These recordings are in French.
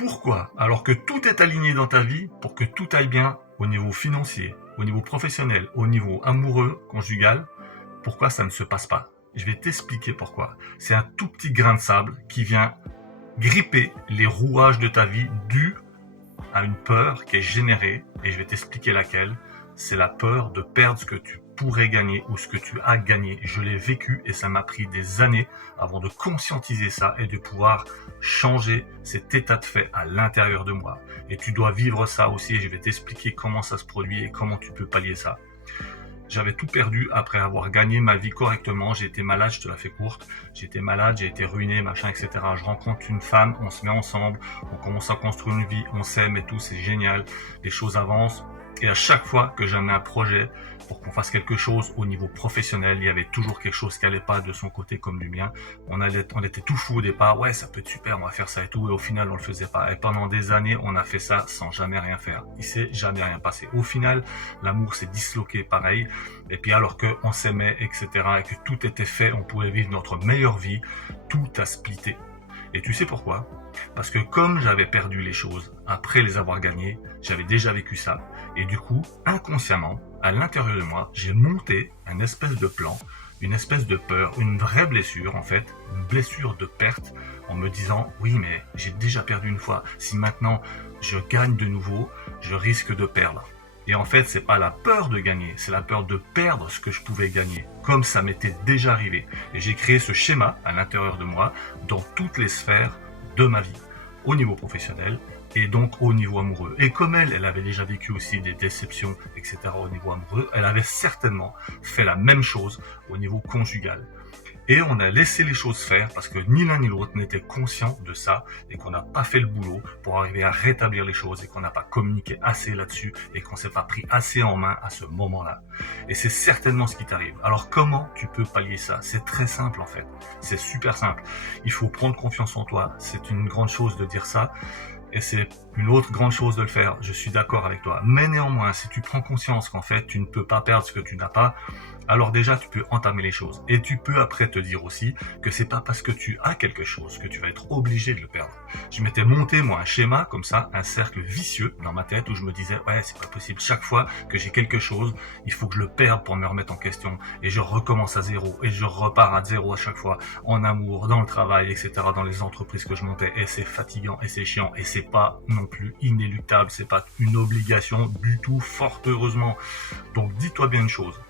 Pourquoi? Alors que tout est aligné dans ta vie pour que tout aille bien au niveau financier, au niveau professionnel, au niveau amoureux, conjugal, pourquoi ça ne se passe pas? Je vais t'expliquer pourquoi. C'est un tout petit grain de sable qui vient gripper les rouages de ta vie dû à une peur qui est générée, et je vais t'expliquer laquelle. C'est la peur de perdre ce que tu pourrais gagner ou ce que tu as gagné. Je l'ai vécu et ça m'a pris des années avant de conscientiser ça et de pouvoir changer cet état de fait à l'intérieur de moi. Et tu dois vivre ça aussi et je vais t'expliquer comment ça se produit et comment tu peux pallier ça. J'avais tout perdu après avoir gagné ma vie correctement. J'ai été malade, je te la fais courte. J'ai été malade, j'ai été ruiné, machin, etc. Je rencontre une femme, on se met ensemble, on commence à construire une vie, on s'aime et tout, c'est génial. Les choses avancent. Et à chaque fois que j'amenais un projet pour qu'on fasse quelque chose au niveau professionnel, il y avait toujours quelque chose qui allait pas de son côté comme du mien. On était tout fou au départ. Ouais, ça peut être super, on va faire ça et tout. Et au final, on le faisait pas. Et pendant des années, on a fait ça sans jamais rien faire. Il s'est jamais rien passé. Au final, l'amour s'est disloqué pareil. Et puis alors qu'on s'aimait, etc., et que tout était fait, on pouvait vivre notre meilleure vie, tout a splitté. Et tu sais pourquoi? Parce que comme j'avais perdu les choses après les avoir gagnées, j'avais déjà vécu ça. Et du coup, inconsciemment, à l'intérieur de moi, j'ai monté un espèce de plan, une espèce de peur, une vraie blessure en fait, une blessure de perte, en me disant oui mais j'ai déjà perdu une fois, si maintenant je gagne de nouveau, je risque de perdre. Et en fait, c'est pas la peur de gagner, c'est la peur de perdre ce que je pouvais gagner, comme ça m'était déjà arrivé. Et j'ai créé ce schéma à l'intérieur de moi, dans toutes les sphères de ma vie, au niveau professionnel et donc au niveau amoureux. Et comme elle avait déjà vécu aussi des déceptions, etc. au niveau amoureux, elle avait certainement fait la même chose au niveau conjugal. Et on a laissé les choses faire parce que ni l'un ni l'autre n'était conscient de ça et qu'on n'a pas fait le boulot pour arriver à rétablir les choses et qu'on n'a pas communiqué assez là-dessus et qu'on s'est pas pris assez en main à ce moment-là. Et c'est certainement ce qui t'arrive. Alors comment tu peux pallier ça? C'est très simple en fait. C'est super simple. Il faut prendre confiance en toi. C'est une grande chose de dire ça. Et c'est une autre grande chose de le faire, je suis d'accord avec toi. Mais néanmoins, si tu prends conscience qu'en fait, tu ne peux pas perdre ce que tu n'as pas, alors déjà, tu peux entamer les choses. Et tu peux après te dire aussi que c'est pas parce que tu as quelque chose que tu vas être obligé de le perdre. Je m'étais monté, moi, un schéma comme ça, un cercle vicieux dans ma tête où je me disais, ouais, c'est pas possible. Chaque fois que j'ai quelque chose, il faut que je le perde pour me remettre en question. Et je recommence à zéro. Et je repars à zéro à chaque fois. En amour, dans le travail, etc., dans les entreprises que je montais. Et c'est fatigant, et c'est chiant, et c'est pas non plus inéluctable. C'est pas une obligation du tout, fort heureusement. Donc, dis-toi bien une chose.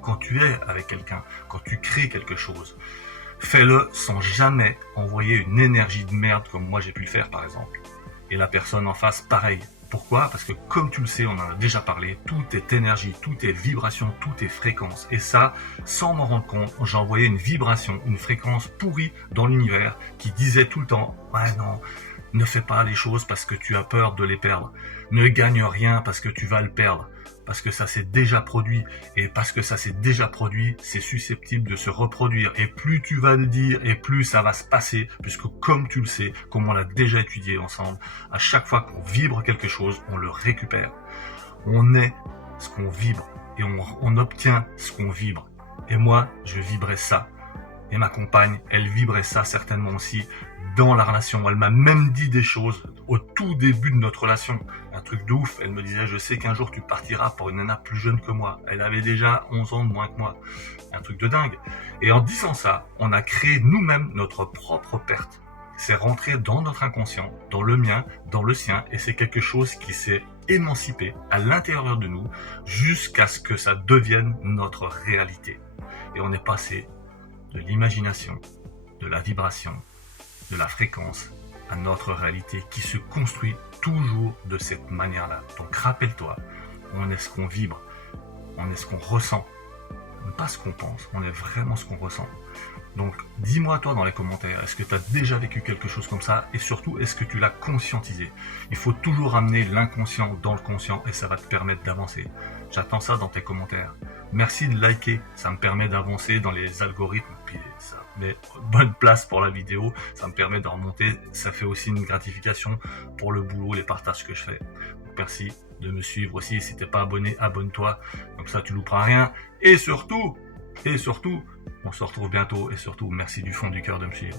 Quand tu es avec quelqu'un, quand tu crées quelque chose, fais-le sans jamais envoyer une énergie de merde comme moi j'ai pu le faire par exemple. Et la personne en face, pareil. Pourquoi? Parce que comme tu le sais, on en a déjà parlé, tout est énergie, tout est vibration, tout est fréquence. Et ça, sans m'en rendre compte, j'ai envoyé une vibration, une fréquence pourrie dans l'univers qui disait tout le temps, ouais non, ne fais pas les choses parce que tu as peur de les perdre. Ne gagne rien parce que tu vas le perdre. Parce que ça s'est déjà produit, et parce que ça s'est déjà produit, c'est susceptible de se reproduire, et plus tu vas le dire, et plus ça va se passer, puisque comme tu le sais, comme on l'a déjà étudié ensemble, à chaque fois qu'on vibre quelque chose, on le récupère. On est ce qu'on vibre, et on obtient ce qu'on vibre. Et moi, je vibrais ça. Et ma compagne, elle vibrait ça certainement aussi dans la relation. Elle m'a même dit des choses au tout début de notre relation. Un truc de ouf. Elle me disait, je sais qu'un jour tu partiras pour une nana plus jeune que moi. Elle avait déjà 11 ans de moins que moi. Un truc de dingue. Et en disant ça, on a créé nous-mêmes notre propre perte. C'est rentré dans notre inconscient, dans le mien, dans le sien. Et c'est quelque chose qui s'est émancipé à l'intérieur de nous jusqu'à ce que ça devienne notre réalité. Et on est passé de l'imagination, de la vibration, de la fréquence à notre réalité qui se construit toujours de cette manière-là. Donc rappelle-toi, on est ce qu'on vibre, on est ce qu'on ressent, pas ce qu'on pense, on est vraiment ce qu'on ressent. Donc dis-moi toi dans les commentaires, est-ce que tu as déjà vécu quelque chose comme ça et surtout est-ce que tu l'as conscientisé? Il faut toujours amener l'inconscient dans le conscient et ça va te permettre d'avancer. J'attends ça dans tes commentaires. Merci de liker, ça me permet d'avancer dans les algorithmes, puis ça met bonne place pour la vidéo, ça me permet de remonter, ça fait aussi une gratification pour le boulot, les partages que je fais. Donc merci de me suivre aussi, si t'es pas abonné, abonne-toi, comme ça tu louperas rien. Et surtout, on se retrouve bientôt et surtout merci du fond du cœur de me suivre.